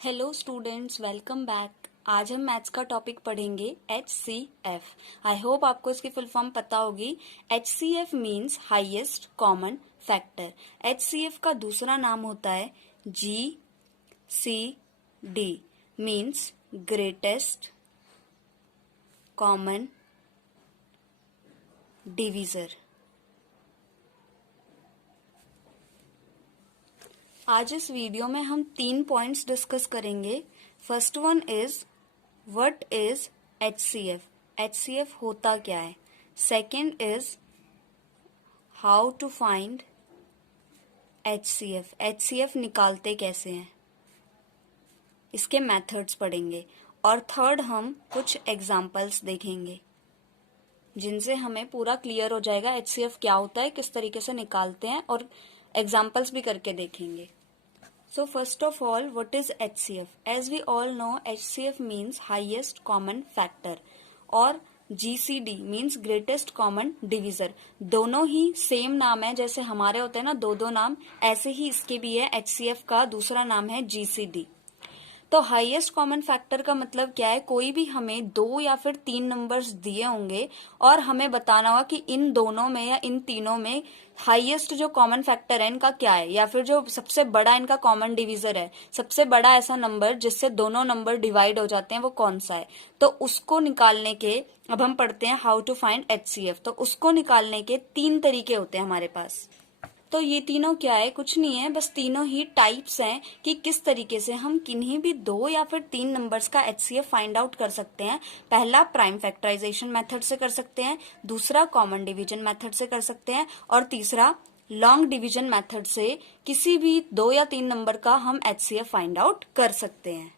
Hello students, welcome back. आज हम maths का टॉपिक पढ़ेंगे HCF। आई होप आपको इसकी फुल फॉर्म पता होगी। HCF means highest common factor. HCF का दूसरा नाम होता है GCD means greatest common divisor. आज इस वीडियो में हम 3 पॉइंट्स डिस्कस करेंगे। First one is what is HCF। HCF होता क्या है। Second is how to find HCF। HCF निकालते कैसे हैं, इसके मेथड्स पढ़ेंगे। और थर्ड हम कुछ एग्जाम्पल्स देखेंगे जिनसे हमें पूरा क्लियर हो जाएगा HCF क्या होता है, किस तरीके से निकालते हैं, और एग्जाम्पल्स भी करके देखेंगे। So first of all, what is HCF? As we all know, HCF means highest common factor और GCD means greatest common divisor। दोनों ही सेम नाम है, जैसे हमारे होते हैं ना दो नाम, ऐसे ही इसके भी है। HCF का दूसरा नाम है GCD। तो हाईएस्ट कॉमन फैक्टर का मतलब क्या है, कोई भी हमें 2 या फिर 3 नंबर्स दिए होंगे और हमें बताना होगा कि इन दोनों में या इन तीनों में हाईएस्ट जो कॉमन फैक्टर है इनका क्या है, या फिर जो सबसे बड़ा इनका कॉमन डिवीजर है, सबसे बड़ा ऐसा नंबर जिससे दोनों नंबर डिवाइड हो जाते हैं, वो कौन सा है। तो उसको निकालने के अब हम पढ़ते हैं हाउ टू फाइंड HCF। तो उसको निकालने के 3 तरीके होते हैं हमारे पास। तो ये तीनों क्या है, कुछ नहीं है, बस तीनों ही टाइप्स हैं कि किस तरीके से हम किन्हीं भी 2 या फिर 3 नंबर्स का HCF फाइंड आउट कर सकते हैं। पहला प्राइम फैक्टराइजेशन मेथड से कर सकते हैं, दूसरा कॉमन डिवीजन मेथड से कर सकते हैं, और तीसरा लॉन्ग डिवीजन मेथड से किसी भी 2 या 3 नंबर का हम HCF फाइंड आउट कर सकते हैं।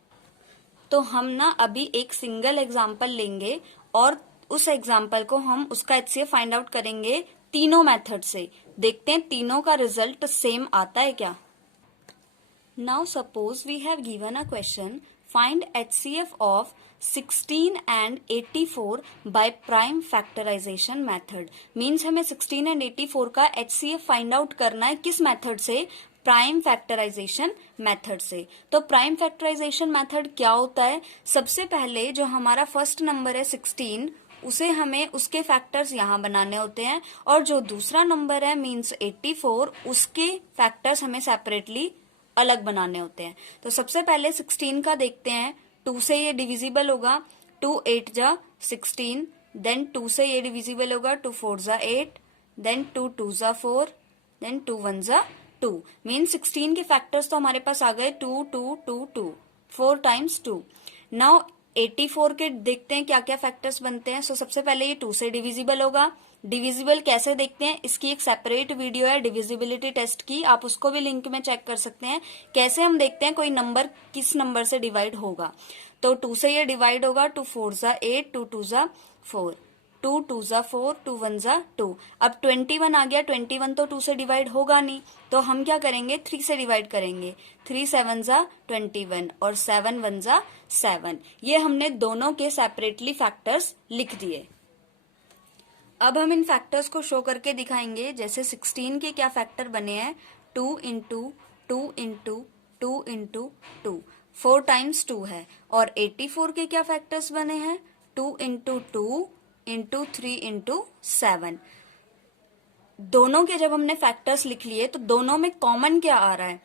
तो हम ना अभी एक सिंगल एग्जाम्पल लेंगे और उस एग्जाम्पल को हम उसका HCF फाइंड आउट करेंगे तीनों मेथड से। देखते हैं तीनों का रिजल्ट सेम आता है क्या। Now suppose we have given a question, find HCF of 16 and 84 by prime factorisation method. Means हमें 16 and 84 का HCF फाइंड आउट करना है, किस मेथड से, प्राइम फैक्टराइजेशन मेथड से। तो प्राइम फैक्टराइजेशन मेथड क्या होता है, सबसे पहले जो हमारा फर्स्ट नंबर है 16, उसे हमें उसके फैक्टर्स यहाँ बनाने होते हैं, और जो दूसरा नंबर है मीन्स 84, उसके फैक्टर्स हमें सेपरेटली अलग बनाने होते हैं। तो सबसे पहले 16 का देखते हैं, 2 से ये डिविजिबल होगा, 2 8 जा 16, देन 2 से ये डिविजिबल होगा, 2 4 जा 8, देन 2 2 जा 4, देन 2 1 जा 2। मीन 16 के फैक्टर्स तो हमारे पास आ गए 2 2 2 2, 4 टाइम्स 2। नाउ 84 के देखते हैं क्या क्या फैक्टर्स बनते हैं। सो सबसे पहले ये 2 से डिविजिबल होगा। डिविजिबल कैसे देखते हैं, इसकी एक सेपरेट वीडियो है डिविजिबिलिटी टेस्ट की, आप उसको भी लिंक में चेक कर सकते हैं। कैसे हम देखते हैं कोई नंबर किस नंबर से डिवाइड होगा। तो 2 से ये डिवाइड होगा, 2 4 जा 8, 2 2 जा 4, 2 2 जा 4, 2 1 जा 2। अब 21 आ गया, 21 तो 2 से डिवाइड होगा नहीं, तो हम क्या करेंगे, 3 से डिवाइड करेंगे, 3 7 जा 21 और 7 1 जा 7। ये हमने दोनों के सेपरेटली फैक्टर्स लिख दिए। अब हम इन फैक्टर्स को शो करके दिखाएंगे। जैसे 16 के क्या फैक्टर बने हैं, 2 इंटू 2 इंटू 2 इंटू 2, 4 टाइम्स 2 है। और 84 के क्या फैक्टर्स बने हैं, 2 इंटू 2 इंटू 3 इंटू 7। दोनों के जब हमने फैक्टर्स लिख लिए तो दोनों में कॉमन क्या आ रहा है,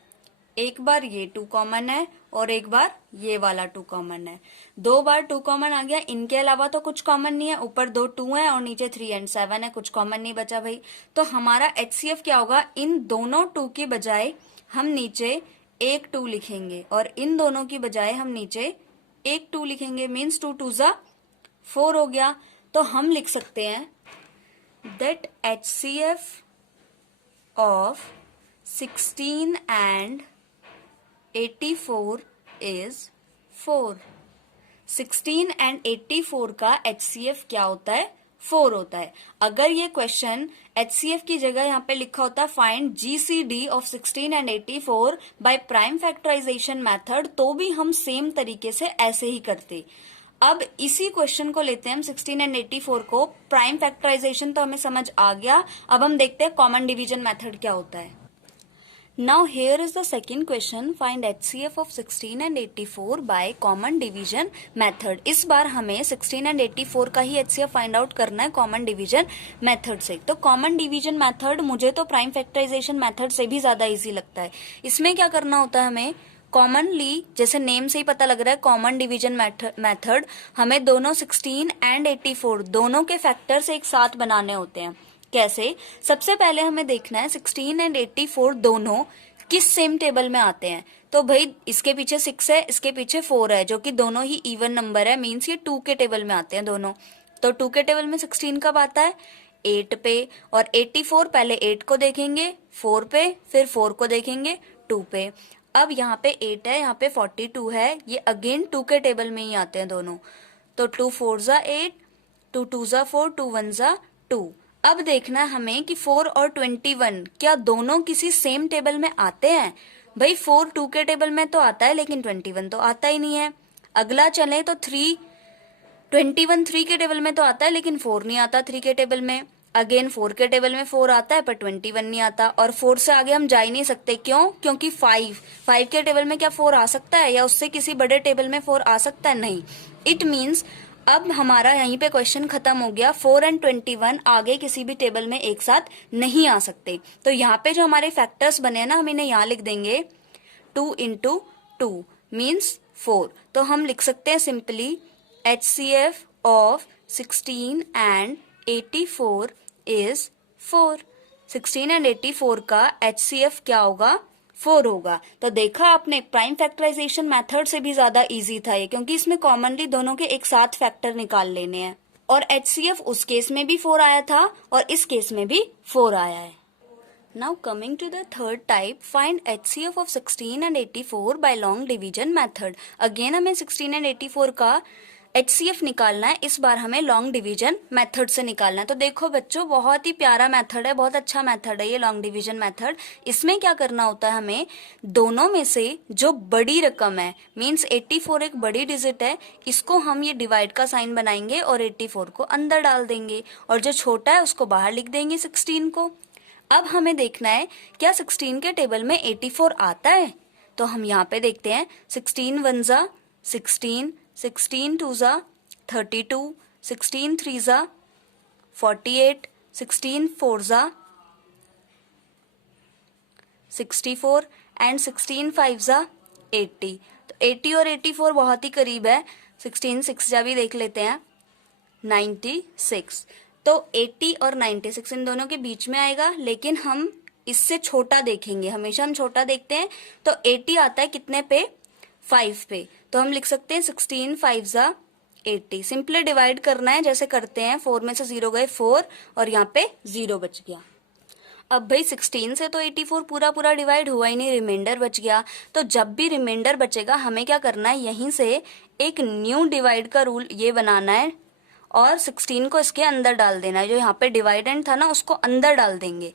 एक बार ये 2 कॉमन है और एक बार ये वाला 2 कॉमन है। 2 बार 2 कॉमन आ गया, इनके अलावा तो कुछ कॉमन नहीं है, ऊपर 2 2 है और नीचे 3 and 7 है, कुछ कॉमन नहीं बचा भाई। तो हमारा HCF क्या होगा, इन दोनों 2 की बजाय हम नीचे एक 2 लिखेंगे और इन दोनों की बजाय हम नीचे एक 2 लिखेंगे। मीन्स 2 2 जा 4 हो गया। तो हम लिख सकते हैं that HCF of 16 and 84 is 4। 16 and 84 का HCF क्या होता है, 4 होता है। अगर ये क्वेश्चन HCF की जगह यहाँ पे लिखा होता find GCD of 16 and 84 by prime factorisation method, तो भी हम सेम तरीके से ऐसे ही करते। अब इसी क्वेश्चन को लेते हैं हम 16 and 84 को, प्राइम फैक्टराइजेशन तो हमें समझ आ गया। अब हम देखते हैं कॉमन डिवीजन मेथड क्या होता है। Now here is the second question. Find HCF of 16 and 84 by common division method. इस बार हमें 16 and 84 का ही HCF फाइंड आउट करना है कॉमन डिवीजन मेथड से. तो कॉमन डिवीजन मेथड मुझे तो प्राइम फैक्टराइजेशन मेथड से भी ज्यादा इजी लगता है. इसमें क्या करना होता है हमें कॉमनली, जैसे नेम से ही पता लग रहा है कॉमन डिवीजन मेथड, हमें दोनों 16 एंड 84 दोनों के फैक्टर्स एक साथ बनाने होते हैं. कैसे? सबसे पहले हमें देखना है 16 एंड 84 दोनों किस सेम टेबल में आते हैं. तो भाई इसके पीछे 6 है, इसके पीछे 4 है, जो कि दोनों ही इवन नंबर है, मींस ये 2 के टेबल में आते हैं दोनों. तो 2 के टेबल में 16 कब आता है? 8 पे. और 84 पहले 8 को देखेंगे 4 पे, फिर 4 को देखेंगे 2 पे. अब यहाँ पे 8 है, यहाँ पे 42 है, ये अगेन 2 के टेबल में ही आते हैं दोनों. तो 2 4 जा 8, 2 2 जा 4, 2 1 जा 2. अब देखना है हमें कि 4 और 21 क्या दोनों किसी सेम टेबल में आते हैं. भाई 4 2 के टेबल में तो आता है, लेकिन 21 तो आता ही नहीं है. अगला चले तो 21 3 के टेबल में तो आता है, लेकिन 4 नहीं आता 3 के टेबल में. अगेन 4 के टेबल में 4 आता है, पर 21 नहीं आता. और 4 से आगे हम जा ही नहीं सकते. क्यों? क्योंकि 5 के टेबल में क्या 4 आ सकता है, या उससे किसी बड़े टेबल में 4 आ सकता है? नहीं. इट मीन्स अब हमारा यहीं पे क्वेश्चन खत्म हो गया. 4 एंड 21 आगे किसी भी टेबल में एक साथ नहीं आ सकते. तो यहाँ पे जो हमारे फैक्टर्स बने हैं ना, हम इन्हें यहाँ लिख देंगे 2 इंटू 2 मीन्स 4. तो हम लिख सकते हैं simply HCF of 16 and 84 is 4. 16 and 84 का HCF क्या होगा? 4 होगा. तो देखा आपने, प्राइम फैक्टराइजेशन मेथड से भी ज्यादा इजी था ये, क्योंकि इसमें कॉमनली दोनों के एक साथ फैक्टर निकाल लेने हैं. और HCF उस केस में भी 4 आया था और इस केस में भी 4 आया है. Now coming to the third type, find HCF of 16 and 84 by long division method. Again हमें 16 and 84 का HCF निकालना है. इस बार हमें लॉन्ग डिवीजन मेथड से निकालना है. तो देखो बच्चों, बहुत ही प्यारा मेथड है, बहुत अच्छा मेथड है ये लॉन्ग डिवीजन मेथड. इसमें क्या करना होता है हमें, दोनों में से जो बड़ी रकम है, मींस 84 एक बड़ी डिजिट है, इसको हम ये डिवाइड का साइन बनाएंगे और 84 को अंदर डाल देंगे, और जो छोटा है उसको बाहर लिख देंगे 16 को. अब हमें देखना है क्या 16 के टेबल में 84 आता है. तो हम यहाँ पे देखते हैं 16 1 जा 16, 16 2 जा 32, 16 3 जा 48, 16 4 जा 64 एंड 16 5 जा 80. तो 80 और 84 बहुत ही करीब है. 16 6 जा भी देख लेते हैं 96. तो 80 और 96 इन दोनों के बीच में आएगा, लेकिन हम इससे छोटा देखेंगे, हमेशा हम छोटा देखते हैं. तो 80 आता है कितने पे? 5 पे. तो हम लिख सकते हैं 16 5 जा 80. सिंपली डिवाइड करना है जैसे करते हैं. 4 में से 0 गए 4 और यहाँ पे 0 बच गया. अब भाई 16 से तो 84 पूरा डिवाइड हुआ ही नहीं, रिमाइंडर बच गया. तो जब भी रिमाइंडर बचेगा हमें क्या करना है, यहीं से एक न्यू डिवाइड का रूल ये बनाना है और 16 को इसके अंदर डाल देना है. जो यहाँ पे डिवाइडेंड था ना, उसको अंदर डाल देंगे.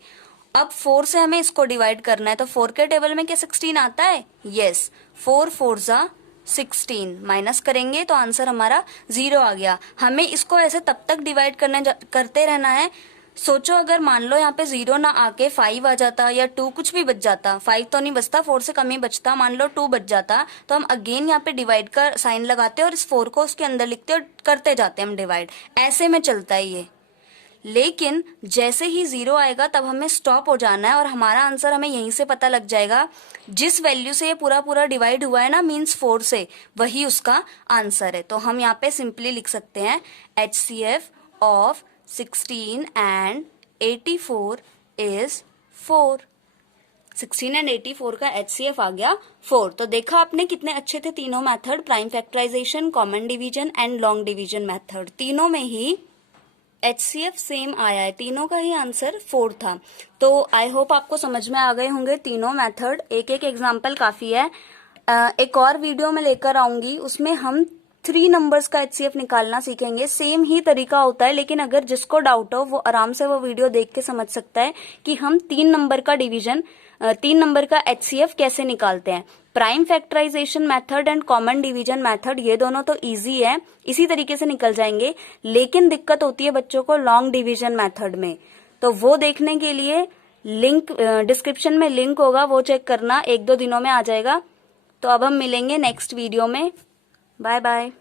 अब 4 से हमें इसको डिवाइड करना है. तो 4 के टेबल में क्या 16 आता है? यस. 4 4 जा 16, माइनस करेंगे तो आंसर हमारा 0 आ गया. हमें इसको ऐसे तब तक डिवाइड करते रहना है. सोचो अगर मान लो यहाँ पे 0 ना आके 5 आ जाता या 2 कुछ भी बच जाता. 5 तो नहीं बचता, 4 से कम ही बचता. मान लो 2 बच जाता, तो हम अगेन यहाँ पे डिवाइड का साइन लगाते और इस 4 को उसके अंदर लिखते और करते जाते हम डिवाइड. ऐसे में चलता है ये. लेकिन जैसे ही 0 आएगा तब हमें स्टॉप हो जाना है और हमारा आंसर हमें यहीं से पता लग जाएगा. जिस वैल्यू से ये पूरा डिवाइड हुआ है ना, मीन्स 4 से, वही उसका आंसर है. तो हम यहाँ पे सिंपली लिख सकते हैं HCF of 16 and 84 is 4. 16 and 84 का HCF आ गया 4. तो देखा आपने कितने अच्छे थे तीनों method, prime factorisation, common division and long division method. तीनों में ही HCF सेम आया है, तीनों का ही आंसर 4 था. तो आई होप आपको समझ में आ गए होंगे तीनों मेथड. एक एक एग्जाम्पल काफी है. एक और वीडियो में लेकर आऊंगी, उसमें हम 3 नंबर्स का HCF निकालना सीखेंगे. सेम ही तरीका होता है, लेकिन अगर जिसको डाउट हो वो आराम से वो वीडियो देख के समझ सकता है कि हम 3 नंबर का HCF कैसे निकालते हैं. Prime factorisation method and common division method, ये दोनों तो इजी है, इसी तरीके से निकल जाएंगे. लेकिन दिक्कत होती है बच्चों को लॉन्ग डिवीजन मेथड में. तो वो देखने के लिए लिंक डिस्क्रिप्शन में लिंक होगा, वो चेक करना, 1-2 दिनों में आ जाएगा। तो अब हम मिलेंगे नेक्स्ट वीडियो में। Bye bye.